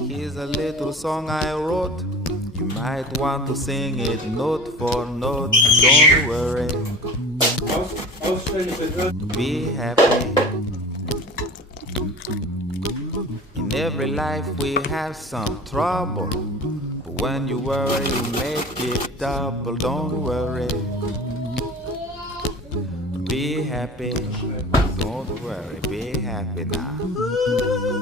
Here's a little song I wrote. You might want to sing it note for note. Don't worry, be happy. In every life we have some trouble, but when you worry you make it double. Don't worry, be happy. Don't worry, be happy now.